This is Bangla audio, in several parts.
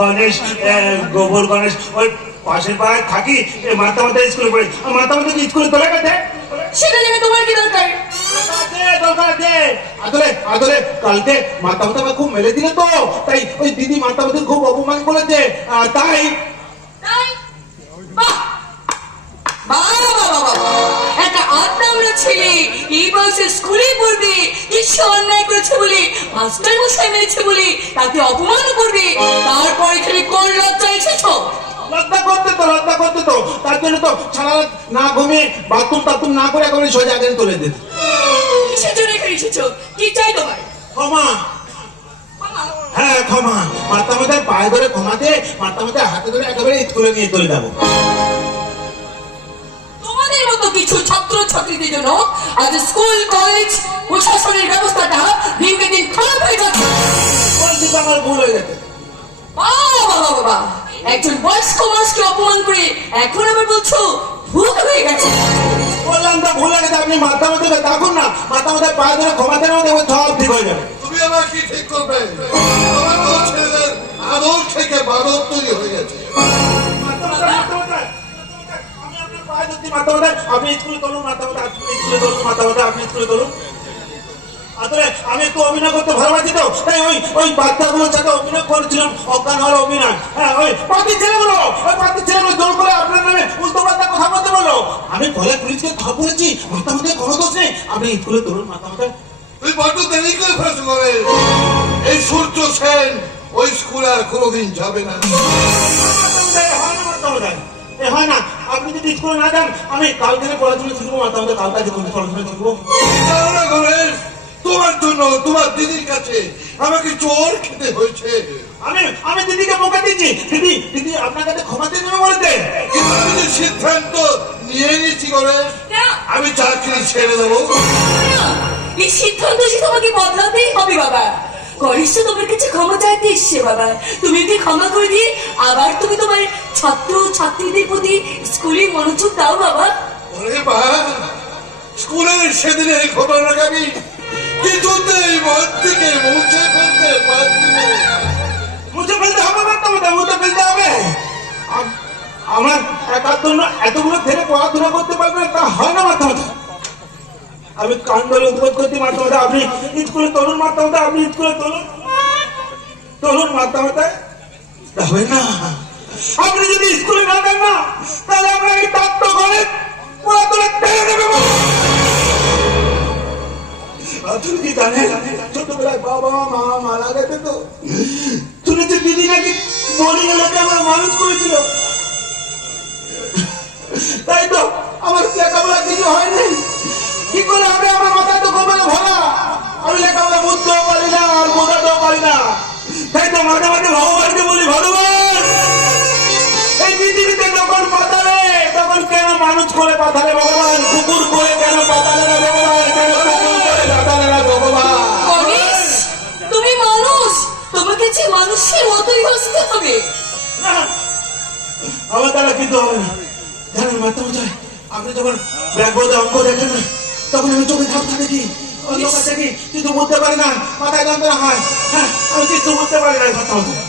গণেশ গোবর গণেশ ওই পাশের পাড়ায় থাকি মাথা মাথা স্কুলে পড়ে। মাথা মাথা স্কুলে তোলা গেছে? সেটা জেনে তোমার কি দরকার? দরকার আছে আসলে আসলে কালকে মাথা মাথা খুব মেলে দিলে তো। তাই ওই দিদি খুব অপমান করেছে। আত্মামরা ছেলে এই বয়সে স্কুলে পড়বে। করেছে বলে মাস্টার মশাই মেরেছে বলে তাকে অপমান করবে। তারপরে খালি কোন লজ্জা এসেছ? লজ্জা করতে তো লজ্জা করতে তো। তার জন্য তো সারা না ঘুমিয়ে বাথরুম টাথরুম না করে এখন সোজা আগে তুলে দিত কিসের জন্য এখানে এসেছ? কি চাই তোমার? ক্ষমা। ক্ষমা? হ্যাঁ ক্ষমা। মাথায় পায়ে ধরে ক্ষমাতে মাথা মাথায় হাতে ধরে একেবারে স্কুলে নিয়ে চলে যাব। মতো ছাত্র ছাত্রীদের জন্য আজ স্কুল কলেজ প্রশাসনের ব্যবস্থাটা দিনকে দিন খারাপ হয়ে যাচ্ছে। আমার ভুল হয়ে গেছে বাবা বাবা একজন বয়স্ক মানুষকে অপমান করে এখন আবার বলছো ভুল হয়ে গেছে। বললাম তো ভুল হয়ে গেছে আপনি মাথা মাথায় থাকুন না মাথা মাথায় পায়ে ধরে ক্ষমাতে না দেখবেন সব ঠিক হয়ে যাবে। তুমি আবার কি ঠিক করবে? তোমার তো ছেলেদের আদর থেকে বাদর তৈরি হয়ে গেছে। আমি আপনার মাথা মাথায়, আপনি স্কুলে চলুন মাথা আপনি স্কুলে চলুন মাথা মাথায় আপনি স্কুলে চলুন আমি একটু অভিনয় করতে ভালোবাসি তো তাই ওই ওই বাচ্চাগুলোর সাথে অভিনয় করেছিলাম অজ্ঞান হওয়ার অভিনয়। হ্যাঁ ওই পাতি ছেলেগুলো ওই পাতি ছেলেগুলো জোর করে আপনার নামে উল্টো পাল্টা কথা বলতে বলো আমি কলেজ পুলিশকে খবর বলেছি মাথা মাথায় কোনো দোষ নেই আপনি স্কুলে চলুন মাথা মাথায় তুই বড্ড দেরি করে ফেলছো করে এই সূর্য সেন ওই স্কুলে আর কোনোদিন যাবে না। এ হয় না। আপনি যদি স্কুলে না যান আমি কাল থেকে পড়াশোনা শিখব মাথা মাথা কাল থেকে পড়াশোনা শিখব। তোমার জন্য তোমার দিদির কাছে আমাকে চোর খেতে হয়েছে। আমি আমি দিদিকে বোকা দিচ্ছি। দিদি দিদি আপনার কাছে ক্ষমা দিয়ে দেবে বলতে কিন্তু আমি যে সিদ্ধান্ত নিয়ে নিয়েছি না। আমি চাকরি ছেড়ে দেবো। এই সিদ্ধান্ত সে তোমাকে বদলাতেই হবে বাবা। গণেশ তোমার কাছে ক্ষমা চাইতে এসছে বাবা। তুমি কি ক্ষমা করে দিয়ে আবার তুমি তোমার ছাত্র ছাত্রীদের প্রতি স্কুলে মনোযোগ দাও বাবা। ওরে বা স্কুলের সেদিনের ঘটনাকে আমি কিছুতেই মন থেকে মুছে ফেলতে পারছি মুছে ফেলতে হবে মাথা মাথা মুছে ফেলতে হবে। আমার একার জন্য এতগুলো ছেলে পড়াশোনা করতে পারবে না, তা হয় না মাথা আমি করছি মাথা মাথা আপনি স্কুলে তরুণ মাথা মাথা আপনি স্কুলে তরুণ তরুণ মাথা মাথায় যাবে না। আপনি যদি স্কুলে না দেন না, তাহলে আমরা এই তত্ত্ব করে ছেড়ে দেবে। ছোটবেলায় বাবা মা মারা গেছে তো? দিদি নাকি এলাকায় আমার মানুষ করেছিল বুঝতেও পারি না আর বোঝাতেও পারি না। তাই তো মাঝে মাঝে ভগবানকে বলি ভগবান এই পৃথিবীতে যখন পাতালে তখন কেন মানুষ করে পাতালে ভগবান? কুকুর করে কেন পাতালে না ভগবান? কেন কুকুর করে পাতালে না ভগবান? তুমি মানুষ। তোমাকে যে মানুষের মতোই হসতে হবে। আমার দ্বারা কিন্তু হবে না। জানেন আপনি যখন ব্ল্যাকবোর্ডে অঙ্ক দেখেন তখন আমি চোখে ধাপটা দেখি অন্ধকার দেখি কিছু বুঝতে পারি না মাথায় যন্ত্রণা হয়। হ্যাঁ আমি কিছু বুঝতে পারি না মাথা মাথায়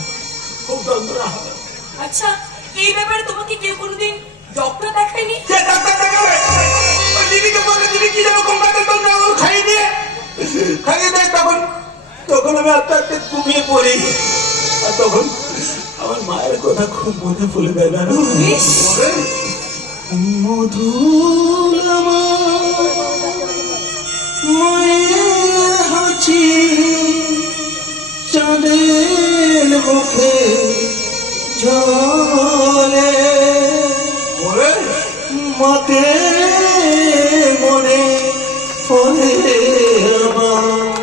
খুব যন্ত্রণা হয় আচ্ছা এই ব্যাপারে তোমাকে কেউ কোনোদিন ডক্টর দেখায়নি? কে ডাক্তার দেখাবে? দিদিকে বলে দিদি কি যেন কোম্পানির যন্ত্রণা খাইয়ে দিয়ে। খাইয়ে দেয় তখন তখন আমি আস্তে আস্তে ঘুমিয়ে পড়ি। আর তখন আমার মায়ের কথা খুব মনে পড়ে দেয় না মধুর মায়ের হাঁচি চাঁদের মুখে ওরে মাকে মনে ফলে আমার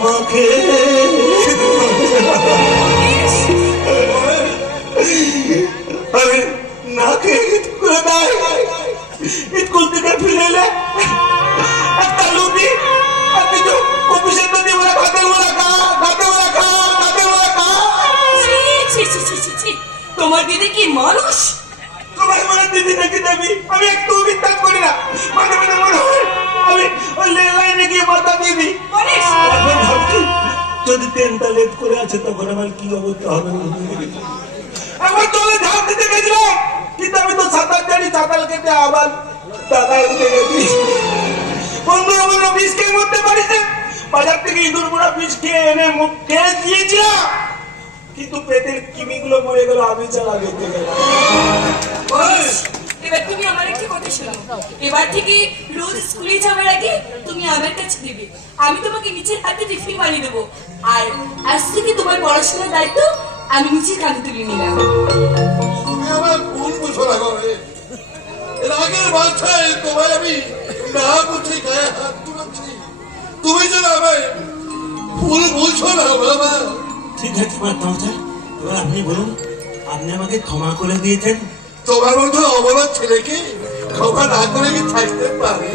মাকে আমার দিদি কি মানুষ? তোমার মনে দিদি নাকি দেবী? আমি একটু বিশ্বাস করি না। মাঝে মাঝে মনে হয় আমি ওই লাইনে গিয়ে মাথা দিয়ে দিই। যদি ট্রেনটা লেট করে আছে তখন আমার কি অবস্থা হবে? আমার চলে ঝাঁপ দিতে গেছিলাম কিন্তু আমি তো সাঁতার জানি সাঁতার কেটে আবার উঠে গেছি। বন্ধু আমার বিষ খেয়ে মরতে পারিস বাজার থেকে ইঁদুর গুঁড়া বিষ খেয়ে এনে মুখ খেয়ে দিয়েছিলাম। কিন্তু পেটের কিমিগুলো মরে গেল আমি বেঁচে গেলাম। এবার তুমি আমার একটা কথা শোনো। এবার থেকে রোজ স্কুলে যাওয়ার আগে তুমি আমার কাছে দেবে। আমি তোমাকে নিজের হাতে টিফিন বানিয়ে দেবো। আর আজ থেকে তোমার পড়াশোনার দায়িত্ব আমি নিজের কাঁধে তুলে নিলাম। তুমি আমার ভুল বুঝো না ঘরে এর আগের মাথায় তোমায় আমি না বুঝে গায়ে হাত ঠিক আছে মাতা এবার আপনি বলুন আপনি আমাকে ক্ষমা করে দিয়েছেন। তোমার মতো অবলা ছেলেকে ক্ষমা না করে কি থাকতে পারি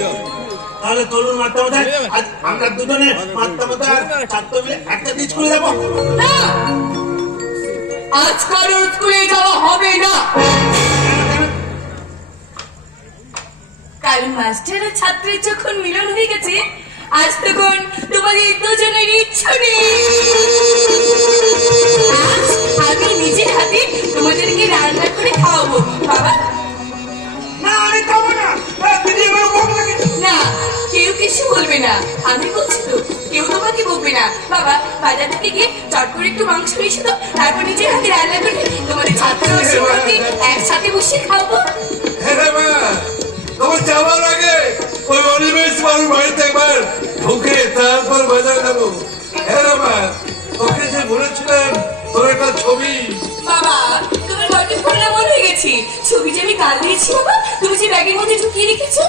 তাহলে চলুন মাত্রা আজ আমরা দুজনে মাথায় ছাত্র মিলে একটা স্কুলে যাব না! আজ কারোর স্কুলে যাওয়া হবে না। কারণ মাস্টার আর ছাত্রের যখন মিলন হয়ে গেছে আজ তখন তোমাদের দুজনের ইচ্ছা নেই। আমি নিজের হাতে তোমাদেরকে রান্না করে খাওয়াবো বাবা। না আমি খাব কেউ কিছু বলবে না। আমি বলছি তো কেউ তোমাকে বলবে না। বাবা বাজার থেকে গিয়ে চট করে একটু মাংস দাও তারপর নিজের হাতে রান্না করে তোমাদের ছাত্র শিক্ষককে একসাথে বসে খাব হ্যাঁ তোমার যাওয়ার আগে ওই অনিমেষ বাবুর বাড়িতে একবার ঢুকে তারপর বাজার যাব হ্যাঁ রে তোকে যে বলেছিলাম তোর একটা ছবি। বাবা তোমার মন হয়ে গেছে। ছবি যে আমি কাল দিয়েছি বাবা তুমি যে ব্যাগের মধ্যে ঢুকিয়ে রেখেছো?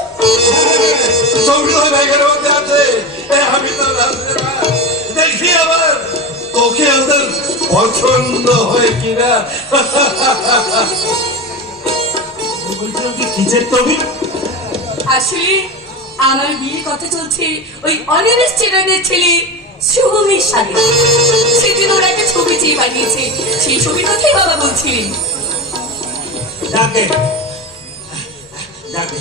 ছবি তো ব্যাগের মধ্যে আছে। আমি তো রাখতে দেখি আবার তোকে ওদের পছন্দ হয় কিনা। বলছিলাম কি কিসের ছবি? আসলে আমার বিয়ের কথা চলছে ওই অনিমেষ চেনাদের ছেলে শুভমের সাথে সেদিন ওরা একটা ছবি চেয়ে পাঠিয়েছে সেই ছবির কথাই বাবা বলছিলেন। ডাকে। ডাকে।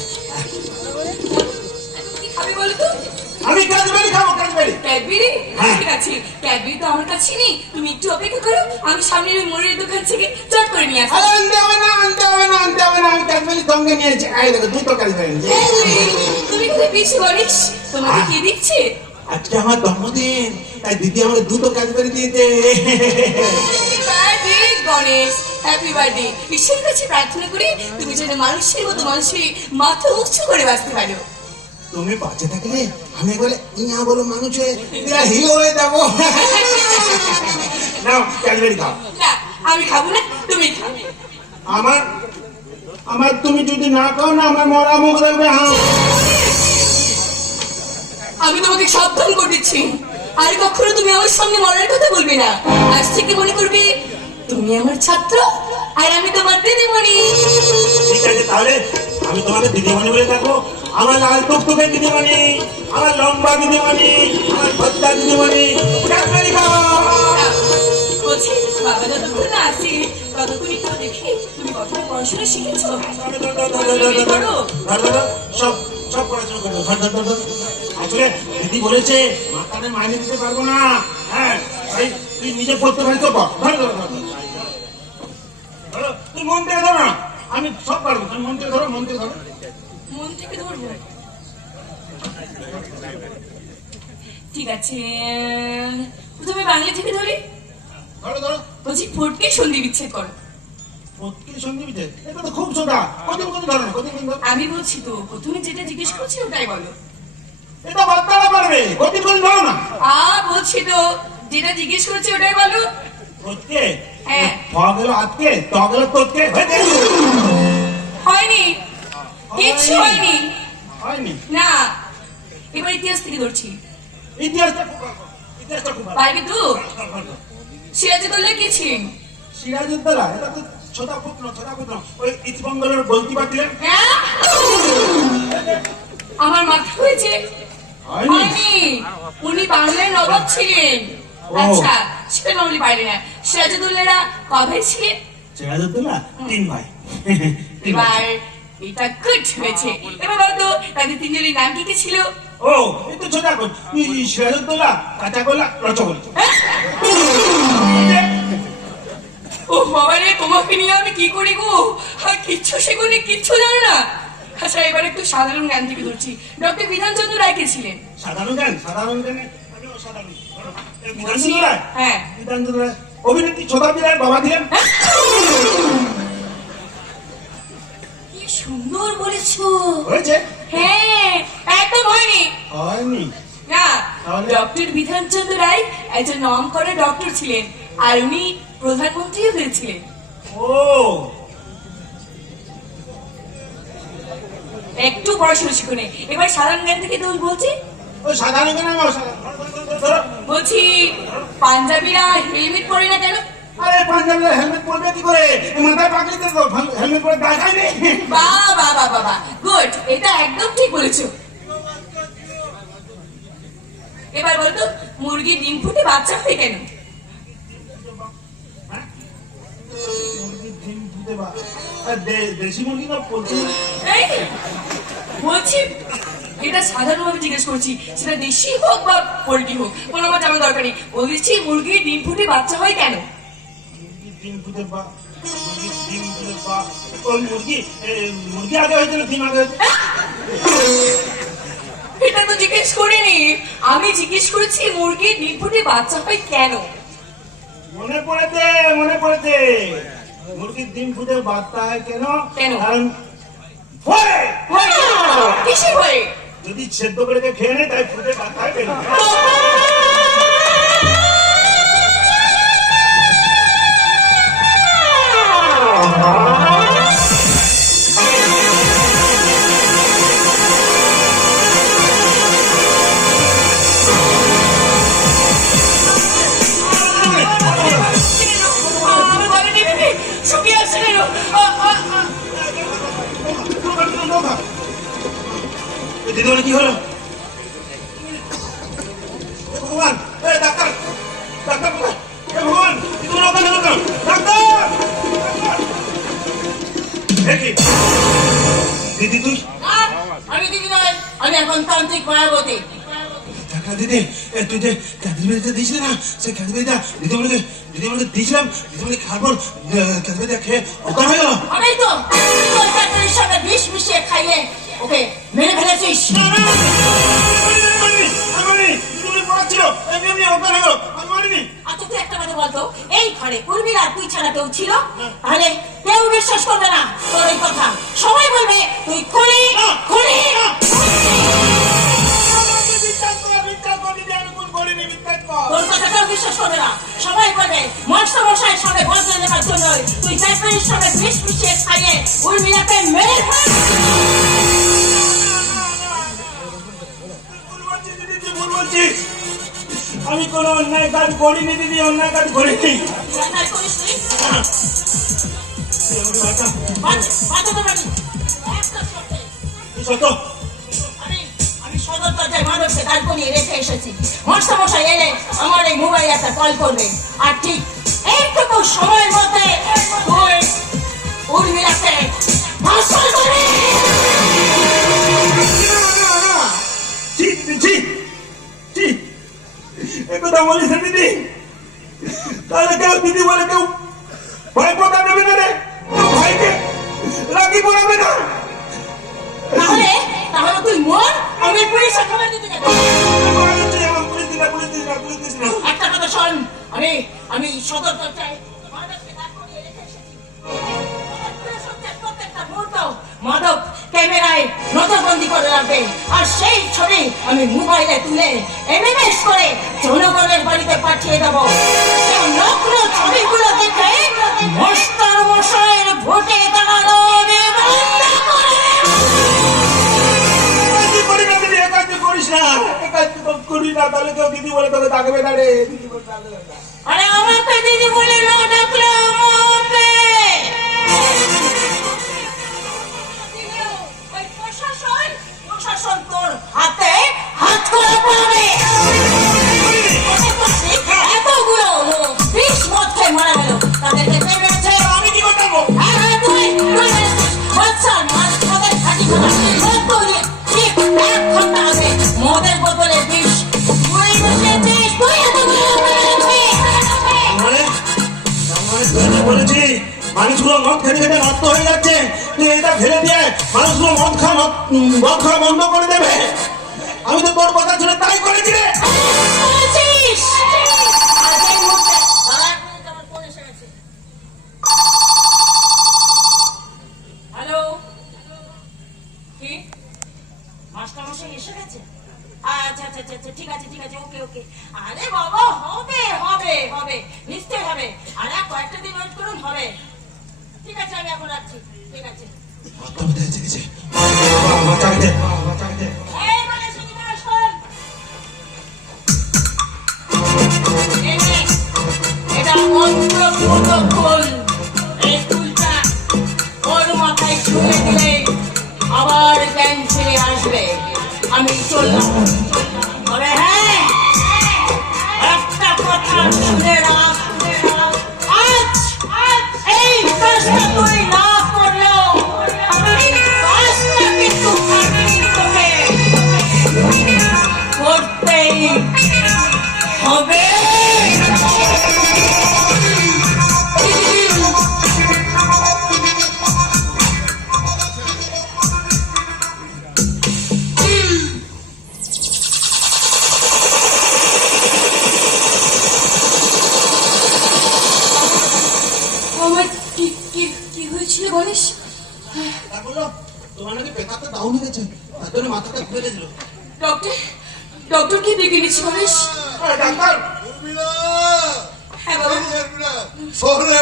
ক্যাডবেরি হ্যাঁ। ঠিক আছে ক্যাডবেরি তো আমার কাছে নেই। তুমি একটু অপেক্ষা করো আমি সামনের মোড়ের দোকান থেকে চট করে নিয়ে আসব আনতে হবে না আনতে হবে না আনতে হবে না আমি কাজবাড়ি সঙ্গে নিয়েছি আই দেখো দুটো কাজবাড়ি তুমি কোথায় তোমাকে কে দিচ্ছে আজকে আমার জন্মদিন তাই দিদি আমাকে দুটো কাজবাড়ি দিয়েছে। গণেশ। হ্যাপি বার্থডে ঈশ্বরের কাছে প্রার্থনা করি তুমি যেন মানুষের মতো মানুষের মাথা উঁচু করে বাঁচতে পারো। তুমি বাঁচে থাকলে আমি বলে ইয়া বলো মানুষ হয়ে ইয়া হিরো হয়ে যাব। নাও কাজবাড়ি খাও। না আমি খাব না তুমি খাবে আমার আমার তুমি যদি না খাও না আমার মরা মুখ দেখবে হ্যাঁ আমি তোমাকে সাবধান করে দিচ্ছি। আর কখনো তুমি আমার সঙ্গে মরার কথা বলবে না। আজ থেকে মনে করবে তুমি আমার ছাত্র আর আমি তোমার দিদিমণি। ঠিক আছে তাহলে আমি তোমাকে দিদিমণি বলে থাকব। আমার লাল টুকটুকে দিদিমণি আমার লম্বা দিদিমণি আমার ভদ্দা দিদিমণি বলছি বাবা যতক্ষণ দেখি তুমি কতটা পড়াশোনা শিখেছো। সব সব পড়াশোনা করব। আসলে দিদি বলেছে মাতারে মাইনে দিতে পারব না। হ্যাঁ তাই তুই নিজে পড়তে পারিস তো তুই মন থেকে ধরো না। আমি সব পারব। তুমি মন ধরো মন ধরো। মন থেকে ধরবো। ঠিক আছে প্রথমে বাংলা থেকে ধরি? ধরো ধরো। বলছি ফোরকে সন্ধি বিচ্ছেদ করো। খুব সোজা। কদিন কদিন আমি বলছি তো প্রথমে যেটা জিজ্ঞেস করছি ওটাই বলো। এটা বাচ্চারা পারবে? কদিন কদিন ধরো না আ বলছি তো যেটা জিজ্ঞেস করছি ওটাই বলো। হ্যাঁ। খ গেল আজকে ত গেল হয়ে কিচ্ছু হয়নি। হয়নি। না এবার ইতিহাস থেকে ধরছি। ইতিহাসটা ইতিহাসটা খুব পারবি তো সিরাজউদ্দৌলা কে ছিলেন? সিরাজউদ্দৌলা এটা তো ছোটা পুত্র ছোটা পুত্র। ওই ইস্টবেঙ্গলের বলতে পারছিলেন হ্যাঁ? আমার মাথা হয়েছে। হয়নি। উনি বাংলার নবাব ছিলেন। আচ্ছা সেটা নবলি পারবে না। সিরাজউদ্দৌলারা কবে ছিলেন? সিরাজউদ্দৌলা তিন ভাই। এবার। এটা গুড হয়েছে। এবার বলতো তাদের তিনজনের নাম কি কি ছিল? ও এই তো ছোটা কর সিরাজউদ্দৌলা কাঁচা কলা রসগোল্লা। ও বাবা রে তোমাকে নিয়ে আমি কি করি গো? আর কিচ্ছু শেখনি কিচ্ছু জানো না। আচ্ছা এবার একটু সাধারণ জ্ঞান থেকে ধরছি। ডক্টর বিধানচন্দ্র রায় কে ছিলেন? সাধারণ জ্ঞান সাধারণ জ্ঞানে বিধানচন্দ্র রায়? হ্যাঁ। বিধানচন্দ্র রায়। অভিনেত্রী শতাব্দী রায়ের বাবা দিলেন কি সুন্দর বলেছ। হয়েছে? হ্যাঁ একদম হয়নি। হয়নি? না? ডক্টর বিধানচন্দ্র রায় একজন নাম করে ডক্টর ছিলেন আর উনি প্রধানমন্ত্রীও হয়েছিলেন। ও। একটু পড়াশোনা শিখুনে এবার সাধারণ জ্ঞান থেকে তুমি বলছি? সাধারণ জ্ঞান বলছি পাঞ্জাবিরা হেলমেট পরে না কেন? আরে পাঞ্জাবিরা হেলমেট পরবে কি করে? মাথায় তো হেলমেট পরে দেখাই নেই গুড এটা একদম ঠিক বলেছ। এবার বলতো মুরগি ডিম ফুটে বাচ্চা হয়? কেন দে- দেশি মুরগি পোলট্রি। এই, এটা সাধারণভাবে জিজ্ঞেস করছি সেটা দেশি হোক বা পোল্ট্রি হোক কোনো আমার জানার দরকার নেই। বলছি ডিম ফুটে বাচ্চা হয় কেন? ডিম ফুটে বা ডিম ফুটে বা ওই মুরগি মুরগি আগে হয়েছিল ডিম আগে হয়েছিল। এটা তো জিজ্ঞেস করিনি। আমি জিজ্ঞেস করেছি মুরগির ডিম ফুটে বাচ্চা হয় কেন? মনে পড়েছে মনে পড়েছে। মুরগির ডিম ফুটে বাচ্চা হয় কেন? কারণ ভয়! হয় কিসে হয় যদি সেদ্ধ করে খেয়ে নেয় তাই ফুটে বাচ্চা হয় কেন? আমার গলা টিপে টিপে শুকিয়ে এখন মায়াবতী দিদি তুই যে কাঁদিবেদিটা দিয়েছিলি না? সেই কাঁদিবেদিটা দিদিমণিকে দিদিমণিকে দিয়েছিলাম দিদিমণি খাওয়ার পর কাঁদিবেদিটা খেয়ে অজ্ঞান হয়ে গেল। আমি তো তোর চাকরির সাথে বিষ মিশিয়ে খাইয়ে ওকে মেরে ফেলেছিস। আমি মানিনি, আমি মানিনি, দিদিমণি পড়াচ্ছিল, এমনি এমনি অজ্ঞান হয়ে গেল, আমি মানিনি। আচ্ছা এই ঘরে উর্মিলা তুই ছাড়া কেউ ছিল? তাহলে কেউ বিশ্বাস করবে না তোর এই কথা। সবাই বলবে চাকরির সঙ্গে বিষ মিশিয়ে খাইয়ে উর্মিলাকে মেরে। আমি কোনো অন্যায় কাজ করিনি দিদি অন্যায় কাজ করিনি দাঁড় করিয়ে রেখে এসেছি। মশা মশাই এলে আমার এই মোবাইল একটা কল করবে। আর ঠিক কথা বলিস দিদি? তাহলে কেউ দিদি বলে কেউ? ভয় পাতা দেবে না রে? ভাইকে রাখি পড়াবে না। তাহলে তাহলে তুই মর, আমি পুলিশে খবর দিতে যাব। একটা কথা শোন, আমি আমি সদর দরজায় মাধব ক্যামেরায় নজরবন্দি করে রাখবে। আর সেই ছবি আমি মোবাইলে তুলে এমএমএস করে জনগণের বাড়িতে পাঠিয়ে দেবো। নগ্ন ছবিগুলো দেখে মস্তার মশাইয়ের ভোটে না দিদি, বলে তোকে ডাকবে না রে। দিদি বলে আরে আমাকে দিদি বলে না ডাকলে তোর হাতে হাত করে পড়বে। লোক বিষ মদ খেয়ে মারা তাদেরকে খাওয়া বন্ধ করে দেবে। আমি তো তোর কথা শুনে তাই করেছি রে। আচ্ছা আচ্ছা আচ্ছা আচ্ছা, ঠিক আছে ঠিক আছে ওকে ওকে। আরে বাবা হবে হবে হবে নিশ্চয়ই হবে। আর কয়েকটা দিন ওয়েট করুন হবে। ঠিক আছে আমি এখন রাখছি। ঠিক আছে।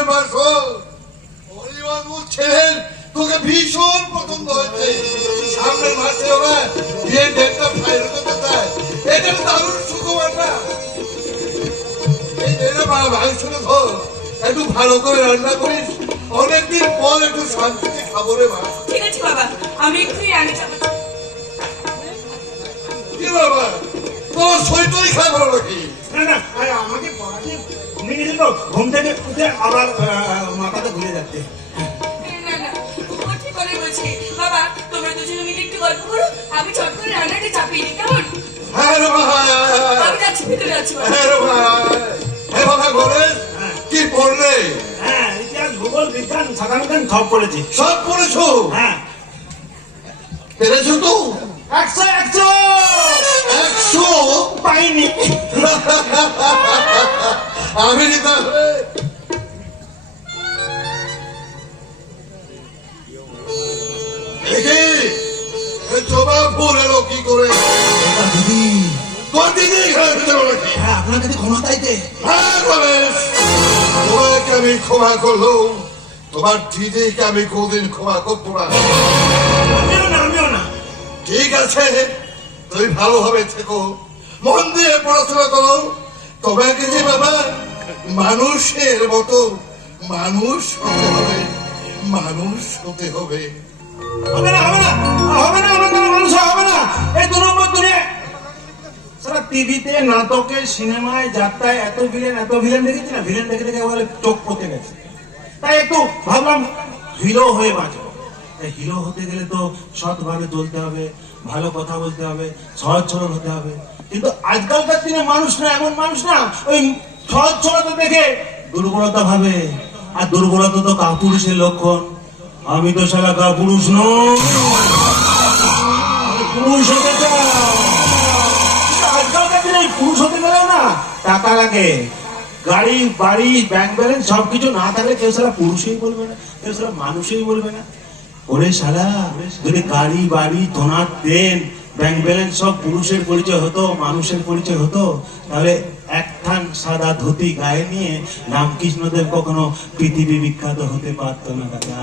শোন রে মা শোন হরিবাবু ছেলের তোকে ভীষণ পছন্দ হয়েছে। সামনের মাসে ওরা বিয়ের ডেটটা ফাইনাল করতে চায়। এটা দারুণ সুখবর না এই জেনে মা মাংসটা ধর। একটু ভালো করে রান্না করিস। অনেকদিন পর একটু শান্তিতে খাব রে মা। ঠিক আছে বাবা আমি চাপাচ্ছি কি বাবা তোমার সইটই খাব নাকি? না না আমাকে ঘুমিয়ে গেছিল তো ঘুম থেকে উঠে আবার মাথাটা ঘুরে যাচ্ছে। না না ও ঠিক করে বলছি। বাবা তোমরা দুজনে মিলে একটু গল্প করো। আমি চট করে রান্নাটা চাপিয়ে দিই কেমন? হ্যাঁ রে ভাই। আমি যাচ্ছি ভিতরে যাচ্ছি বাবা। হ্যাঁ হ্যাঁ। কি পড়লে? হ্যাঁ ইতিহাস ভূগোল বিজ্ঞান সাধারণ জ্ঞান সব পড়েছি। সব পড়েছো? হ্যাঁ। পেরেছ তো? একশো একশো! একশো পাইনি। আমি তাহলে দেখি এ জবা ফুল এলো কি করে? দিদি তোর দিদি এখানে ভিতরে নাকি হ্যাঁ আপনার কাছে ক্ষমা চাইতে। হ্যাঁ রমেশ। তোমাকে আমি ক্ষমা করল তোমার দিদিকে আমি কোনদিন ক্ষমা করব না। আমিও না আমিও না। ঠিক আছে। তুমি ভালোভাবে থেকো। মন দিয়ে পড়াশোনা করো। তোমাকে যে বাবা মানুষের মতো মানুষ হতে হবে। মানুষ হতে হবে। হবে না হবে না হবে না আমার দ্বারা মানুষ হবে না। এই দু নম্বর দুনিয়া। সারা টিভিতে, নাটকে, সিনেমায়, যাত্রায় এত ভিলেন এত ভিলেন দেখেছি না? ভিলেন দেখে দেখে বলে চোখ পড়তে গেছে। তাই একটু ভাবলাম হিরো হয়ে তাই হিরো হতে গেলে তো সৎভাবে চলতে হবে। ভালো কথা বলতে হবে, সহজ সরল হতে হবে। কিন্তু আজকালকার দিনে মানুষ না, এমন মানুষ না, ওই সহজ সরলতা দেখে দুর্বলতা ভাবে। আর দুর্বলতা তো কাপুরুষের লক্ষণ। আমি তো সারা কাপুরুষ নই। পুরুষ হতে আজকালকার দিনে পুরুষ হতে গেলেও না, টাকা লাগে। গাড়ি, বাড়ি ব্যাংক ব্যালেন্স সবকিছু না থাকলে কেউ সারা পুরুষই বলবে না, কেউ সারা মানুষই বলবে না। ওরে সারা যদি গাড়ি, বাড়ি, ধনার ট্রেন ব্যাংক ব্যালেন্স সব পুরুষের পরিচয় হতো, মানুষের পরিচয় হতো, তাহলে এক থান সাদা ধুতি গায়ে নিয়ে রামকৃষ্ণদেব কখনো পৃথিবী বিখ্যাত হতে পারতো না, দাদা।